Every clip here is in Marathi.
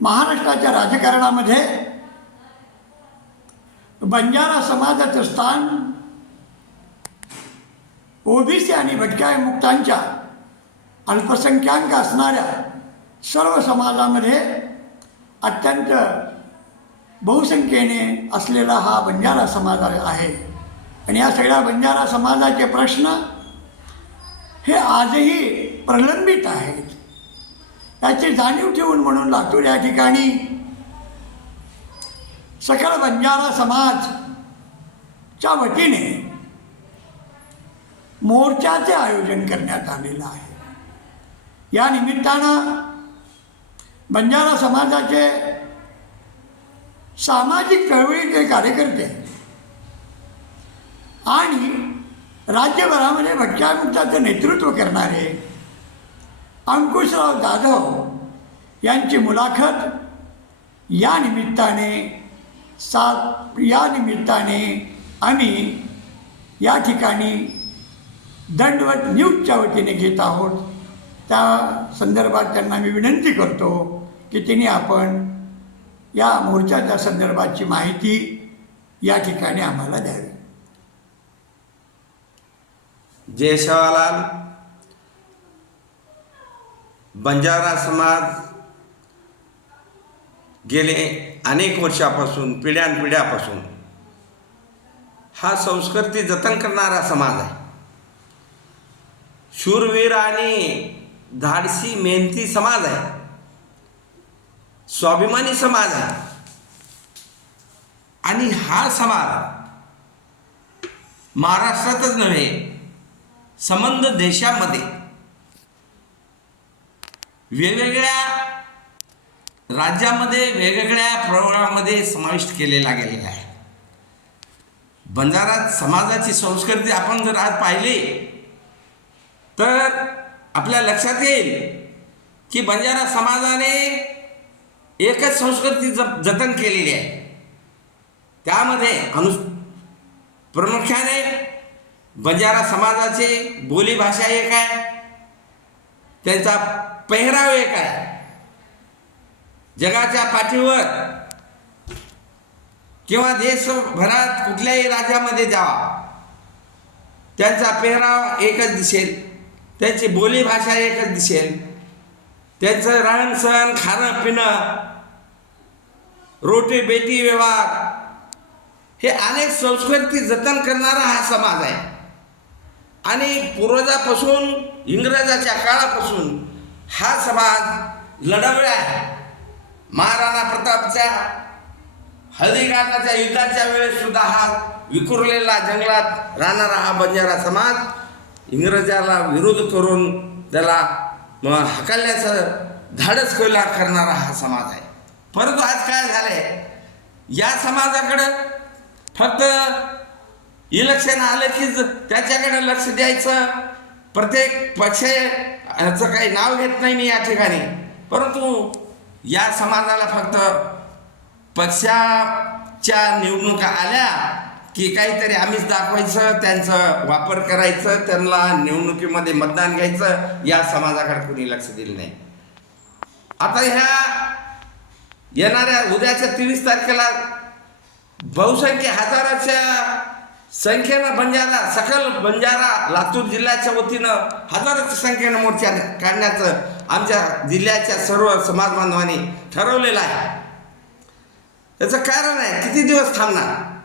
महाराष्ट्राच्या राजकारणामध्ये बंजारा समाजाचं स्थान ओबीसी आणि भटक्या मुक्तांच्या अल्पसंख्याक असणाऱ्या सर्व समाजामध्ये अत्यंत बहुसंख्येने असलेला हा बंजारा समाज आहे. आणि या सगळ्या बंजारा समाजाचे प्रश्न हे आजही प्रलंबित आहेत. याची जाणीव ठेवून म्हणून लातूर या ठिकाणी सकल बंजारा समाजच्या वतीने मोर्चाचे आयोजन करण्यात आलेलं आहे. या निमित्तानं बंजारा समाजाचे सामाजिक चळवळीचे कार्यकर्ते आणि राज्यभरामध्ये भटक्यामुक्ताचं नेतृत्व करणारे अंकुशराव जाधव यांची मुलाखत या निमित्ताने सात या निमित्ताने आम्ही या ठिकाणी दंडवत न्यूजच्या वतीने घेत आहोत. त्या संदर्भात त्यांना मी विनंती करतो की तिने आपण या मोर्चाच्या संदर्भाची माहिती या ठिकाणी आम्हाला द्यावी. जय शवालाल बंजारा समाज गेले अनेक वर्षापासून पिढ्यानपिढ्यापासून हा संस्कृती जतन करणारा समाज आहे. शूरवीर आणि धाडसी मेहनती समाज आहे. स्वाभिमानी समाज आहे. आणि हा समाज महाराष्ट्रातच नव्हे संबंध देशामध्ये वेगवेगळ्या राज्यामध्ये वेगवेगळ्या प्रवाहामध्ये समाविष्ट केलेला गेलेला आहे. बंजारा समाजाची संस्कृती आपण जर आज पाहिली तर आपल्या लक्षात येईल की बंजारा समाजाने एकच संस्कृती ज जतन केलेली आहे. त्यामध्ये अनु प्रामुख्याने बंजारा समाजाची बोलीभाषा एक आहे. त्यांचा पेहराव एक आहे जगाच्या पाठीवर किंवा देशभरात कुठल्याही राज्यामध्ये जावा. त्यांचा पेहराव एकच दिसेल. त्यांची बोलीभाषा एकच दिसेल. त्यांचं राहणसहन खाणं पिणं रोटी बेटी व्यवहार हे अनेक संस्कृती जतन करणारा हा समाज आहे. आणि पूर्वजापासून इंग्रजाच्या काळापासून हा समाज लढवला आहे. महाराणा प्रतापच्या हळदीघाटाच्या युद्धाच्या वेळेस सुद्धा हा विखुरलेला जंगलात राहणारा हा बंजारा समाज इंग्रजाला विरोध करून त्याला हकलण्याचं धाडस कोयला करणारा हा समाज आहे. परंतु आज काय झालंय? या समाजाकडं फक्त इलेक्शन आलं की त्याच्याकडे लक्ष द्यायचं प्रत्येक पक्ष ह्याचं काही नाव घेत नाही मी या ठिकाणी. परंतु या समाजाला फक्त पक्षाच्या निवडणुका आल्या की काहीतरी आम्हीच दाखवायचं त्यांचं वापर करायचं त्यांना निवडणुकीमध्ये मतदान घ्यायचं या समाजाकडे कोणी लक्ष दिलं नाही. आता ह्या येणाऱ्या उद्याच्या तेवीस तारखेला बहुसंख्य हजाराच्या संख्येनं बंजारा सकल बंजारा लातूर जिल्ह्याच्या वतीनं हजाराच्या संख्येनं मोर्चा काढण्याचं आमच्या जिल्ह्याच्या सर्व समाज बांधवांनी ठरवलेलं आहे. त्याचं कारण आहे किती दिवस थांबणार?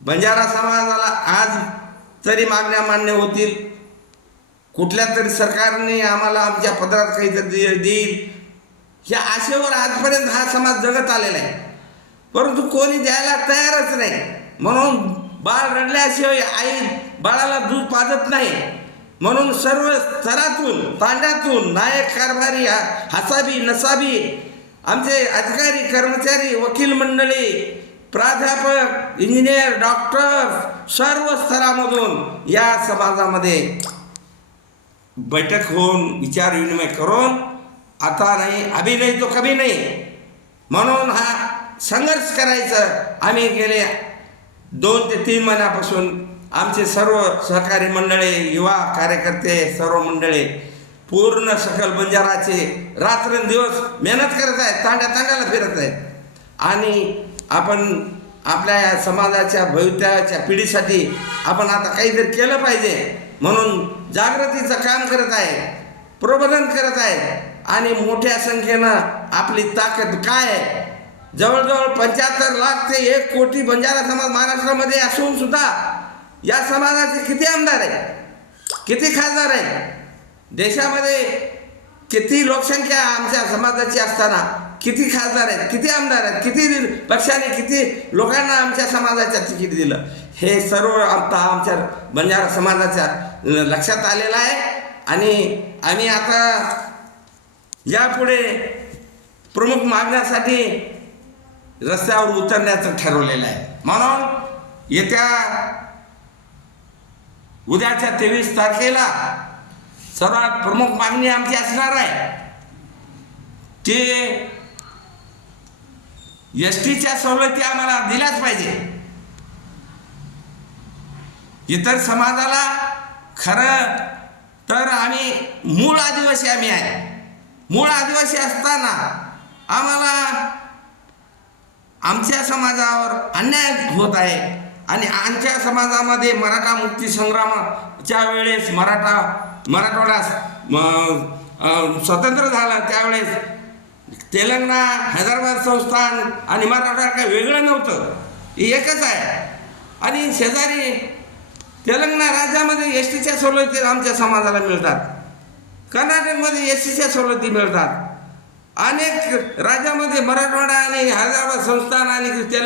बंजारा समाजाला आज तरी मागण्या मान्य होतील. कुठल्या तरी सरकारने आम्हाला आमच्या पदरात काहीतरी देईल. या आशेवर आजपर्यंत हा समाज जगत आलेला आहे. परंतु कोणी द्यायला तयारच नाही. म्हणून बाळ रडल्याशिवाय आई बाळाला दूध पाजत नाही. म्हणून सर्व स्तरातून तांड्यातून नायक कारभारी हसाबी नसाबी आमचे अधिकारी कर्मचारी वकील मंडळी प्राध्यापक इंजिनियर डॉक्टर सर्व स्तरामधून या समाजामध्ये बैठक होऊन विचार विनिमय करून आता नाही अभि नाही तो कभी नाही. म्हणून हा संघर्ष करायचा आम्ही गेले दोन ते तीन महिन्यापासून आमचे सर्व सहकारी मंडळे युवा कार्यकर्ते सर्व मंडळे पूर्ण सकल बंजाराचे रात्रंदिवस मेहनत करत आहेत तांड्या तांड्याला फिरत आहेत. आणि आपण आपल्या या समाजाच्या भवितव्याच्या पिढीसाठी आपण आता काहीतरी केलं पाहिजे म्हणून जागृतीचं काम करत आहे प्रबोधन करत आहे आणि मोठ्या संख्येनं आपली ताकद काय आहे? जवळजवळ पंच्याहत्तर लाख ते एक कोटी बंजारा समाज महाराष्ट्रामध्ये असून सुद्धा या समाजाचे किती आमदार आहे किती खासदार आहे देशामध्ये किती लोकसंख्या आमच्या समाजाची असताना किती खासदार आहेत? किती आमदार आहेत? किती पक्षाने किती लोकांना आमच्या समाजाच्या तिकीट दिलं? हे सर्व आता आमच्या बंजारा समाजाच्या लक्षात आलेलं आहे. आणि आम्ही आता यापुढे प्रमुख मागण्यासाठी रस्त्यावर उतरण्याचं ठरवलेलं आहे. म्हणून येत्या उद्याच्या तेवीस तारखेला सर्वात प्रमुख मागणी आमची असणार आहे. ते एस टीच्या सवलती आम्हाला दिल्याच पाहिजे. इतर समाजाला खरं तर आम्ही मूळ आदिवासी आम्ही आहे. मूळ आदिवासी असताना आम्हाला आमच्या समाजावर अन्याय होत आहे. आणि आमच्या समाजामध्ये मराठा मुक्ती संग्रामाच्या वेळेस मराठा मराठवाडा म- स्वतंत्र झाला. त्यावेळेस तेलंगणा हैदराबाद संस्थान आणि मराठवाडा काही वेगळं नव्हतं. हे एकच आहे. आणि शेजारी तेलंगणा राज्यामध्ये एस टीच्या सवलती आमच्या समाजाला मिळतात. कर्नाटकमध्ये एस टीच्या सवलती मिळतात. अनेक राज्यामध्ये मराठवाडा आणि हैदराबाद संस्थान आणि तेलंगणा